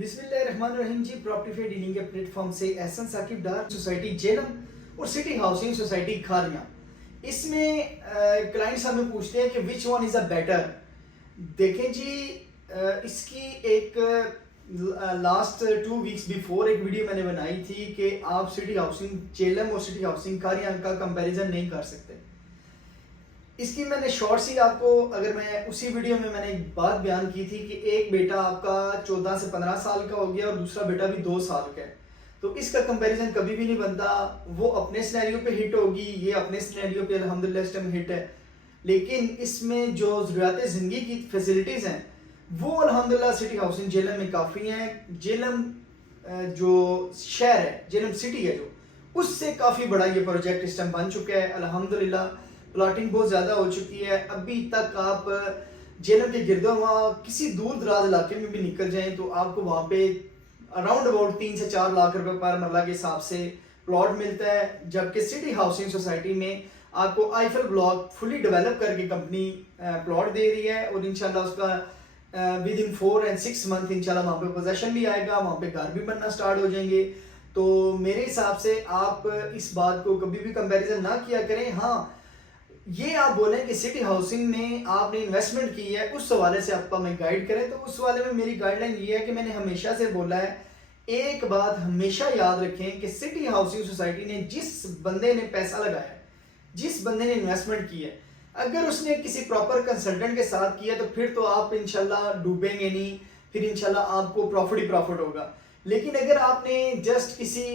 बिस्मिल्लाहिर्रहमानिर्रहीम जी, property fair dealing के platform से एहसन साकिब डार सोसाइटी जेलम और सिटी हाउसिंग सोसाइटी खारियां, इसमें क्लाइंट्स हमें पूछते हैं कि which one is a better. देखें जी, इसकी एक लास्ट 2 वीक्स बिफोर एक वीडियो मैंने बनाई थी कि आप सिटी हाउसिंग जेलम और सिटी हाउसिंग खारियां का कंपैरिजन नहीं कर सकते। इसकी मैंने शॉर्ट सी आपको, अगर मैं उसी वीडियो में मैंने एक बात बयान की थी कि एक बेटा आपका 14 से 15 साल का हो गया और दूसरा बेटा भी 2 साल का है, तो इसका कंपैरिजन कभी भी नहीं बनता। वो अपने सिनेरियो पे हिट होगी, ये अपने सिनेरियो पे अल्हम्दुलिल्लाह इस टाइम हिट है, लेकिन इसमें जो ज़रूरियात ज़िंदगी की फैसिलिटीज़ हैं वो अल्हम्दुलिल्लाह सिटी हाउसिंग जेलम में काफ़ी हैं। जेलम जो शहर है, जेलम सिटी है जो, उससे काफ़ी बड़ा ये प्रोजेक्ट इस टाइम बन चुका है अल्हम्दुलिल्लाह। प्लॉटिंग बहुत ज़्यादा हो चुकी है। अभी तक आप जेलम के गिरदो वहाँ किसी दूर दराज इलाके में भी निकल जाएं तो आपको वहाँ पे अराउंड अबाउट 3 से 4 लाख रुपए पर मरला के हिसाब से प्लॉट मिलता है, जबकि सिटी हाउसिंग सोसाइटी में आपको आईफल ब्लॉक फुली डेवलप करके कंपनी प्लॉट दे रही है और इंशाल्लाह उसका विद इन 4 and 6 मंथ इंशाल्लाह वहाँ पे पोजेशन भी आएगा, वहाँ पे घर भी बनना स्टार्ट हो जाएंगे। तो मेरे हिसाब से आप इस बात को कभी भी कंपेरिजन ना किया करें। हाँ, ये आप बोलें कि सिटी हाउसिंग में आपने इन्वेस्टमेंट की है, उस हवाले से आपको मैं गाइड करें, तो उस वाले में मेरी गाइडलाइन ये है कि मैंने हमेशा से बोला है, एक बात हमेशा याद रखें कि सिटी हाउसिंग सोसाइटी ने जिस बंदे ने पैसा लगाया, जिस बंदे ने इन्वेस्टमेंट की है, अगर उसने किसी प्रॉपर कंसल्टेंट के साथ किया तो फिर तो आप इंशाल्लाह डूबेंगे नहीं, फिर इंशाल्लाह आपको प्रॉफिट ही प्रॉफिट होगा। लेकिन अगर आपने जस्ट किसी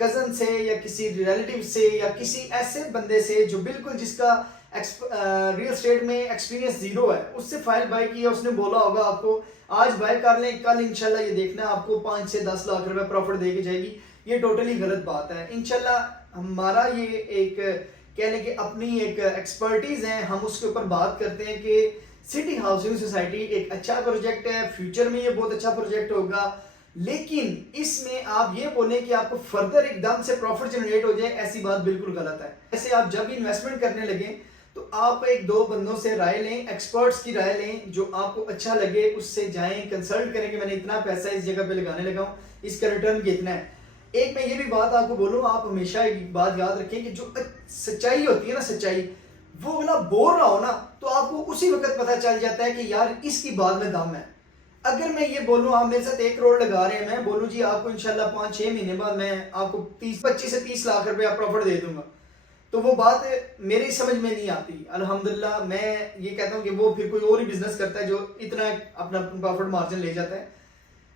कज़न से या किसी रिलेटिव से या किसी ऐसे बंदे से जो बिल्कुल जिसका रियल एस्टेट में एक्सपीरियंस जीरो है, उससे फाइल बाय किया, उसने बोला होगा आपको आज बाय कर लें, कल इंशाल्लाह ये देखना आपको 5 से 10 लाख रुपए प्रॉफिट दे के जाएगी, ये टोटली गलत बात है। इंशाल्लाह हमारा ये एक कह लें कि अपनी एक एक्सपर्टीज है, हम उसके ऊपर बात करते हैं कि सिटी हाउसिंग सोसाइटी एक अच्छा प्रोजेक्ट है, फ्यूचर में ये बहुत अच्छा प्रोजेक्ट होगा, लेकिन इसमें आप ये बोलें कि आपको फर्दर एकदम से प्रॉफिट जनरेट हो जाए, ऐसी बात बिल्कुल गलत है। ऐसे आप जब भी इन्वेस्टमेंट करने लगे तो आप 1-2 बंदों से राय लें, एक्सपर्ट्स की राय लें, जो आपको अच्छा लगे उससे जाएं, कंसल्ट करें कि मैंने इतना पैसा इस जगह पे लगाने लगा हूँ, इसका रिटर्न कितना है। एक मैं ये भी बात आपको बोलूँ, आप हमेशा एक बात याद रखें कि जो सच्चाई होती है ना, सच्चाई वो अगला बोल रहा हो ना तो आपको उसी वक्त पता चल जाता है कि यार इसकी बात में दम है। अगर मैं ये बोलूँ आप मेरे साथ 1 करोड़ लगा रहे हैं, मैं बोलूँ जी आपको इंशाल्लाह 5-6 महीने बाद मैं आपको 25 से 30 लाख रुपए प्रॉफिट दे दूंगा, तो वो बात मेरी समझ में नहीं आती। अल्हम्दुलिल्लाह मैं ये कहता हूँ कि वो फिर कोई और ही बिजनेस करता है जो इतना अपना प्रॉफिट मार्जिन ले जाता है।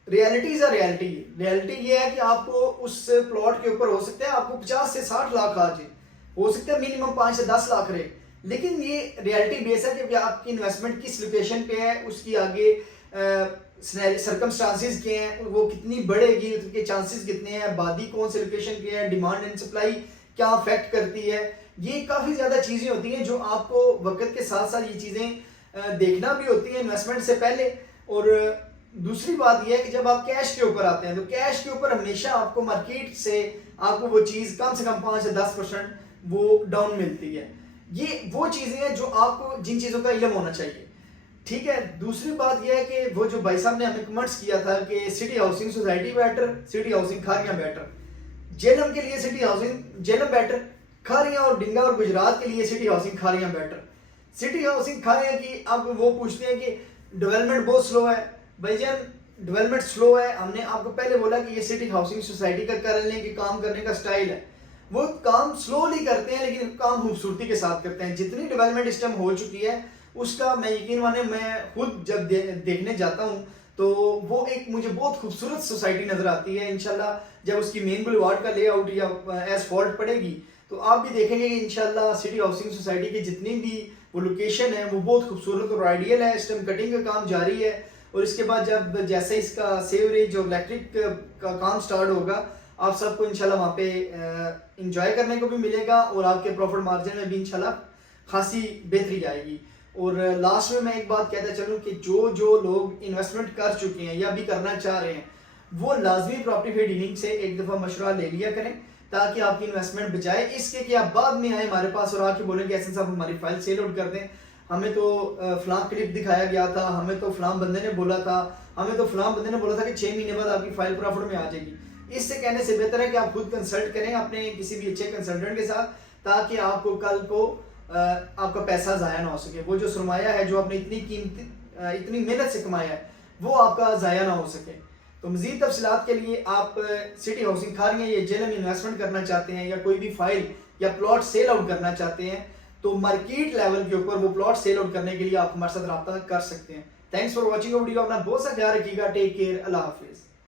Reality is a reality. Reality ये है कि आपको उस प्लॉट के ऊपर हो सकता है आपको 50 से 60 लाख आ जाए, हो सकता है मिनिमम 5 से 10 लाख रहे, लेकिन ये रियलिटी बेस है कि आपकी इन्वेस्टमेंट किस लोकेशन पे है, उसकी आगे सर्कमस्टांसिस के हैं, वो कितनी बढ़ेगी, उसके चांसेस कितने हैं, आबादी कौन से लोकेशन पे है, डिमांड एंड सप्लाई क्या अफेक्ट करती है, ये काफ़ी ज़्यादा चीज़ें होती हैं जो आपको वक्त के साथ साथ ये चीज़ें देखना भी होती हैं इन्वेस्टमेंट से पहले। और दूसरी बात यह है कि जब आप कैश के ऊपर आते हैं तो कैश के ऊपर हमेशा आपको मार्केट से आपको वो चीज़ कम से कम 5 से 10% वो डाउन मिलती है। ये वो चीज़ें हैं जो आपको जिन चीज़ों का इल्म होना चाहिए, ठीक है। दूसरी बात यह है कि वो जो भाई साहब ने हमें कमेंट्स किया था कि city housing society better, city housing Kharian better, Jhelum के लिए city housing Jhelum better, Kharian और डिंगा और गुजरात के लिए city housing Kharian better. City housing Kharian की अब वो पूछते हैं कि डेवलपमेंट बहुत स्लो है। भाईजान डेवलपमेंट स्लो है, हमने आपको पहले बोला कि ये सिटी हाउसिंग सोसाइटी का करने के काम करने का स्टाइल है, वो काम स्लोली करते हैं लेकिन काम खूबसूरती के साथ करते हैं। जितनी डेवलपमेंट इस टाइम हो चुकी है उसका मैं यकीन माने, मैं खुद जब देखने जाता हूँ तो वो एक मुझे बहुत खूबसूरत सोसाइटी नजर आती है। इंशाल्लाह जब उसकी मेन बुलवार्ड का लेआउट या एसफॉल्ट पड़ेगी तो आप भी देखेंगे कि इंशाल्लाह सिटी हाउसिंग सोसाइटी की जितनी भी वो लोकेशन है वो बहुत खूबसूरत और आइडियल है। इस टाइम कटिंग का काम जारी है और इसके बाद जब जैसे इसका सेवरेज और इलेक्ट्रिक का काम स्टार्ट होगा, आप सबको इंशाल्लाह वहाँ पे इंजॉय करने को भी मिलेगा और आपके प्रॉफिट मार्जिन में भी इंशाल्लाह खासी बेहतरी आएगी। और लास्ट में मैं एक बात कहता चलूँ कि जो लोग इन्वेस्टमेंट कर चुके हैं या भी करना चाह रहे हैं वो लाजमी प्रॉपर्टी फेयर डीलिंग से एक दफ़ा मशवरा ले लिया करें, ताकि आपकी इन्वेस्टमेंट बचाए इसके कि आप बाद में आए हमारे पास और आके बोलें कि ऐसे साहब हमारी फाइल सेल आउट कर दें, हमें तो फलां क्लिप दिखाया गया था, हमें तो फलां बंदे ने बोला था, ہمیں تو فلاں بندے نے بولا تھا کہ 6 مہینے بعد آپ کی فائل پرافٹ میں آ جائے گی. اس سے کہنے سے بہتر ہے کہ آپ خود کنسلٹ کریں اپنے کسی بھی اچھے کنسلٹنٹ کے ساتھ, تاکہ آپ کو کل کو آپ کا پیسہ ضائع نہ ہو سکے. وہ جو سرمایہ ہے جو آپ نے اتنی محنت سے کمایا ہے وہ آپ کا ضائع نہ ہو سکے. تو مزید تفصیلات کے لیے آپ سٹی ہاؤسنگ کھاریاں یا جیلم انویسٹمنٹ کرنا چاہتے ہیں یا کوئی بھی فائل یا پلاٹ سیل آؤٹ کرنا چاہتے ہیں تو مارکیٹ لیول کے اوپر وہ پلاٹ سیل آؤٹ کرنے کے لیے آپ ہمارے ساتھ رابطہ کر سکتے ہیں. Thanks for watching video. اپنا بہت سا خیال رکھیے گا. Take care. اللہ حافظ.